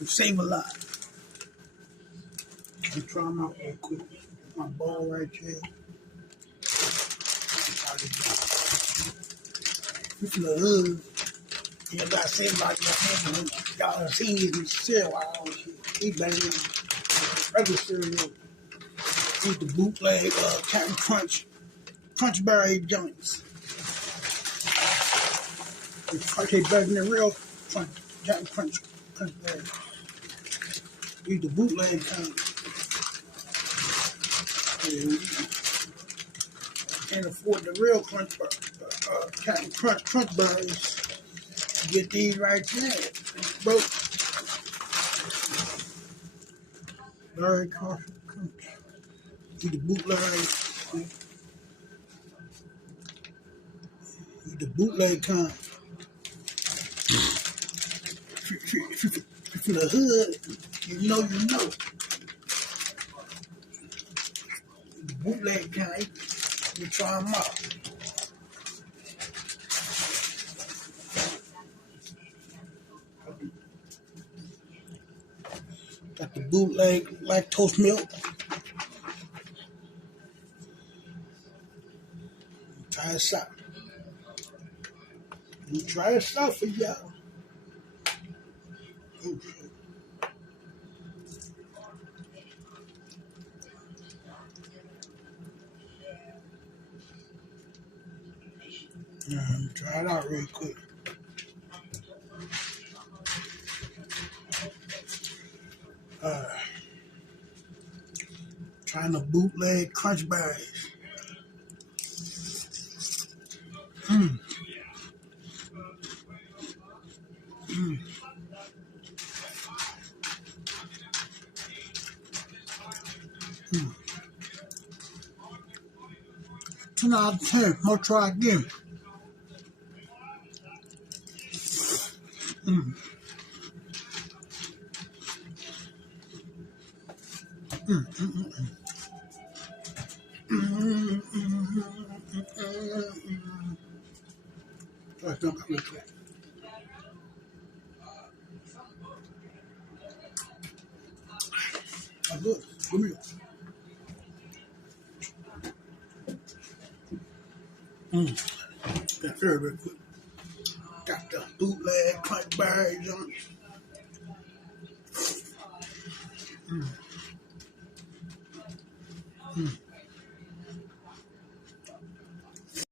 You save a lot. I'm trying them out real quick. My bowl right here. This is the hood. You know, I say about your hand, y'all have seen these in cereal. He better than regular cereal. Eat the bootleg Captain Crunch Berry joints. They better than the real Captain Crunch Berry. Eat the bootleg kind. Can't afford the real Captain Crunch Berries. Get these right there. Broke. Berry Crunch. Eat the bootleg. Eat the bootleg kind. If you're from the hood, you know. The bootleg kind, you try them out. Got the bootleg lactose milk. Try this out. You try this out for y'all. Ooh. Try it out real quick. Trying the bootleg Crunch Berries. Mm. 10 out of 10. I'll try again. That's not good. That's good. Give me That's very, very good. Got the bootleg Crunch Berries on it.